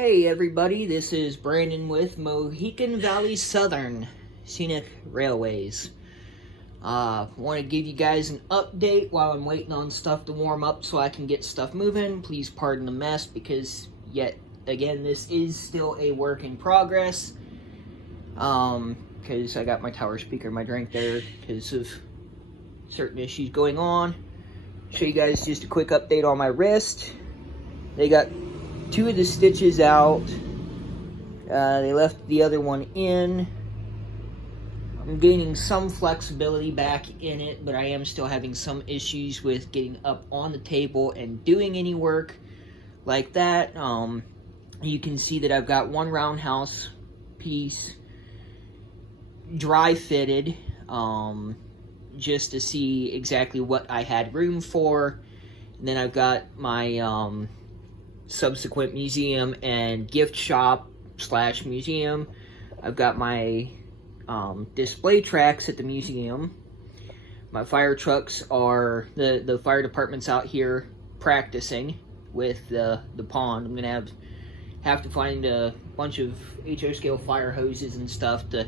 Hey everybody, this is Brandon with Mohican Valley Southern Scenic Railways. Want to give you guys an update while I'm waiting on stuff to warm up so I can get stuff moving. Please pardon the mess because yet again this is still a work in progress. Because I got my tower speaker in my drink there because of certain issues going on. Show you guys just a quick update on my wrist. They got two of the stitches out. They left the other one in. I'm gaining some flexibility back in it, but I am still having some issues with getting up on the table and doing any work like that. You can see that I've got one roundhouse piece dry fitted, just to see exactly what I had room for. And then I've got my subsequent museum and gift shop / museum. I've got my display tracks at the museum. My fire trucks are, the fire department's out here practicing with the pond. I'm gonna have to find a bunch of HO scale fire hoses and stuff to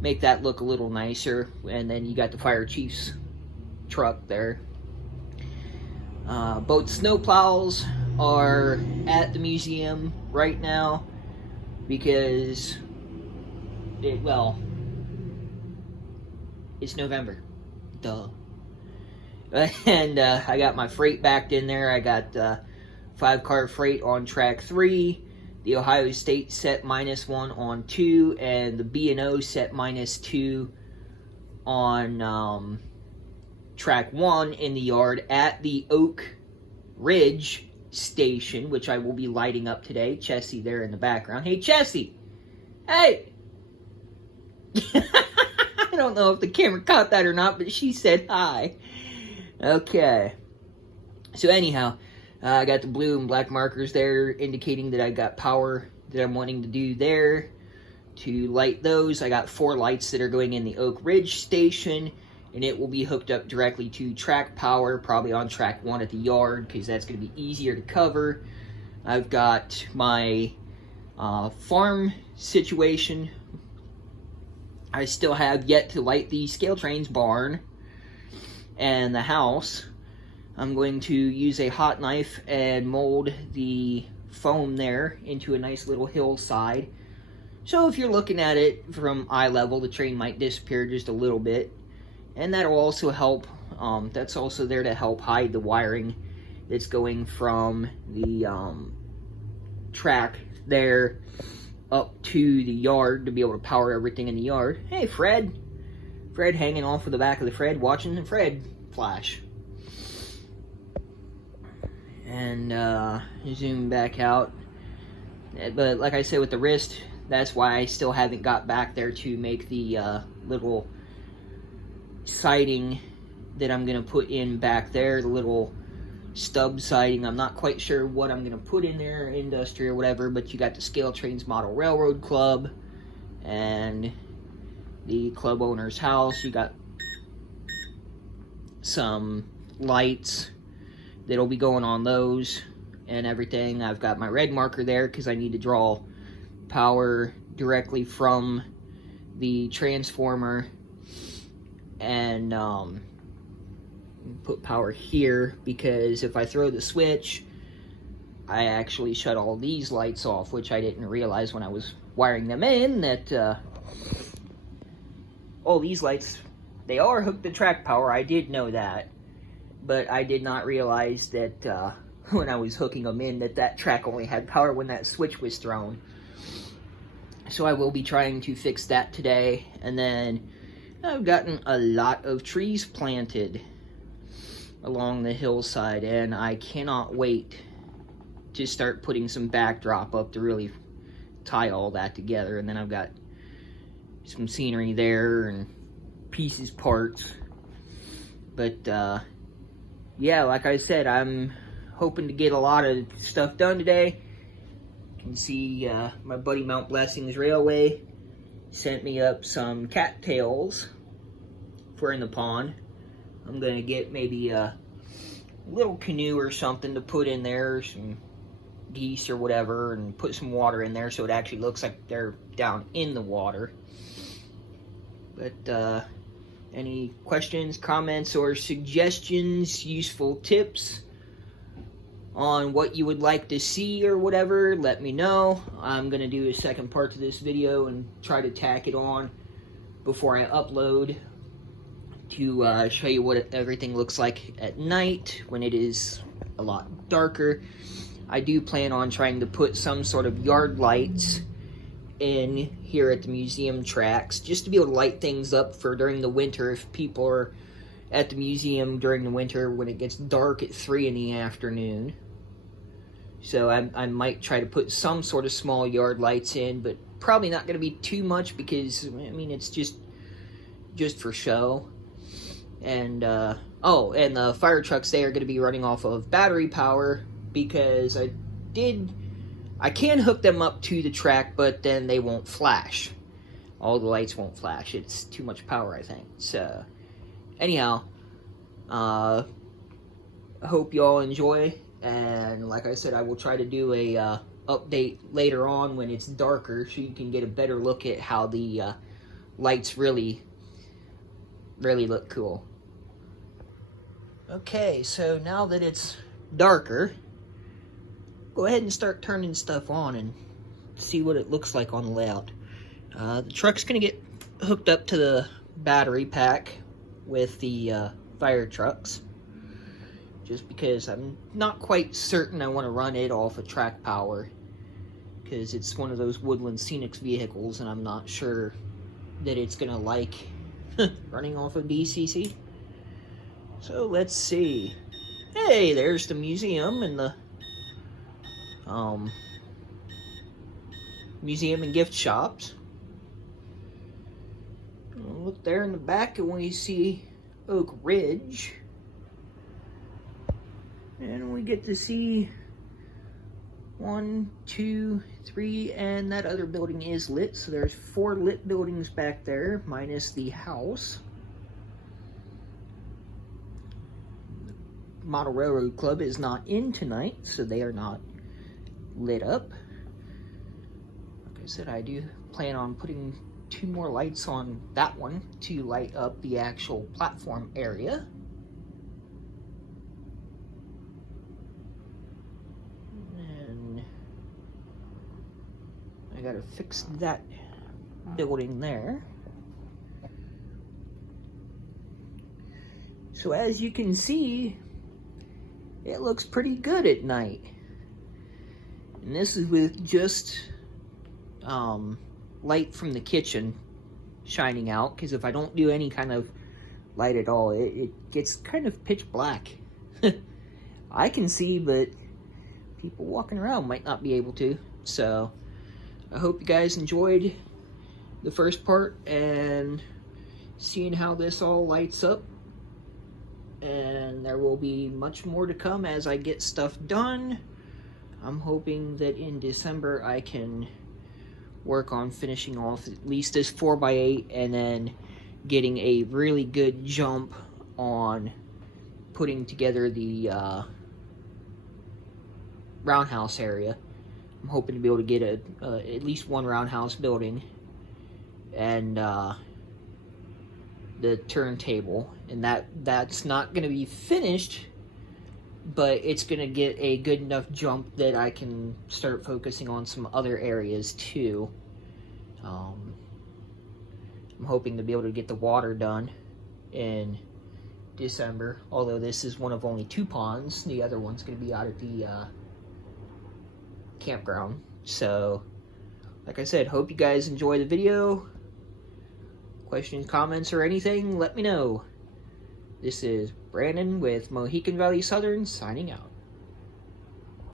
make that look a little nicer. And then you got the fire chief's truck there. Both snowplows are at the museum right now because it's November, duh. And I got my freight backed in there. I got 5-car freight on track 3, the Ohio State set -1 on 2, and the B&O set -2 on track 1 in the yard at the Oak Ridge station, which I will be lighting up today. Chessie there in the background. Hey, Chessie! Hey! I don't know if the camera caught that or not, but she said hi. Okay. So anyhow, I got the blue and black markers there indicating that I got power that I'm wanting to do there. To light those, I got 4 lights that are going in the Oak Ridge station, and it will be hooked up directly to track power, probably on track 1 at the yard, because that's going to be easier to cover. I've got my farm situation. I still have yet to light the Scale Trains barn and the house. I'm going to use a hot knife and mold the foam there into a nice little hillside. So if you're looking at it from eye level, the train might disappear just a little bit. And that'll also help, that's also there to help hide the wiring that's going from the track there up to the yard to be able to power everything in the yard. Hey, Fred! Fred hanging off of the back of the Fred, watching the Fred flash. And zoom back out. But like I said with the wrist, that's why I still haven't got back there to make the little siding that I'm going to put in back there, the little stub siding. I'm not quite sure what I'm going to put in there, industry or whatever, but you got the Scale Trains Model Railroad Club and the club owner's house. You got some lights that'll be going on those and everything. I've got my red marker there because I need to draw power directly from the transformer and put power here, because if I throw the switch, I actually shut all these lights off, which I didn't realize when I was wiring them in, that all these lights, they are hooked to track power. I did know that, but I did not realize that when I was hooking them in, that track only had power when that switch was thrown. So I will be trying to fix that today. And then I've gotten a lot of trees planted along the hillside, and I cannot wait to start putting some backdrop up to really tie all that together. And then I've got some scenery there and pieces, parts. But yeah, like I said, I'm hoping to get a lot of stuff done today. You can see my buddy Mount Blessings Railway sent me up some cattails for in the pond. I'm gonna get maybe a little canoe or something to put in there, some geese or whatever and put some water in there so it actually looks like they're down in the water. But any questions, comments, or suggestions, useful tips on what you would like to see or whatever, let me know. I'm going to do a second part to this video and try to tack it on before I upload to show you what everything looks like at night when it is a lot darker. I do plan on trying to put some sort of yard lights in here at the museum tracks just to be able to light things up for during the winter if people are at the museum during the winter when it gets dark at 3 in the afternoon. So I might try to put some sort of small yard lights in, but probably not going to be too much because, I mean, it's just for show. And, oh, and the fire trucks, they are going to be running off of battery power because I can hook them up to the track, but then they won't flash. All the lights won't flash. It's too much power, I think. So, anyhow, I hope y'all enjoy. And like I said, I will try to do a update later on when it's darker so you can get a better look at how the lights really look cool. Okay, so now that it's darker, go ahead and start turning stuff on and see what it looks like on the layout. The truck's going to get hooked up to the battery pack with the fire trucks, just because I'm not quite certain I want to run it off of track power, because it's one of those Woodland Scenics vehicles and I'm not sure that it's going to like running off of DCC. So let's see. Hey, there's the museum and the museum and gift shops. Look there in the back and we see Oak Ridge. And we get to see 1, 2, 3, and that other building is lit. So there's 4 lit buildings back there, minus the house. The Model Railroad Club is not in tonight, so they are not lit up. Like I said, I do plan on putting 2 more lights on that one to light up the actual platform area. I gotta fix that building there. So as you can see, it looks pretty good at night. And this is with just light from the kitchen shining out, because if I don't do any kind of light at all, it gets kind of pitch black. I can see, but people walking around might not be able to. So I hope you guys enjoyed the first part and seeing how this all lights up. And there will be much more to come as I get stuff done. I'm hoping that in December I can work on finishing off at least this 4x8 and then getting a really good jump on putting together the roundhouse area. I'm hoping to be able to get at least one roundhouse building and the turntable, and that's not going to be finished, but it's going to get a good enough jump that I can start focusing on some other areas too. I'm hoping to be able to get the water done in December, although this is one of only 2 ponds. The other one's going to be out at the campground. So like I said, hope you guys enjoy the video. Questions, comments, or anything, let me know. This is Brandon with Mohican Valley Southern signing out.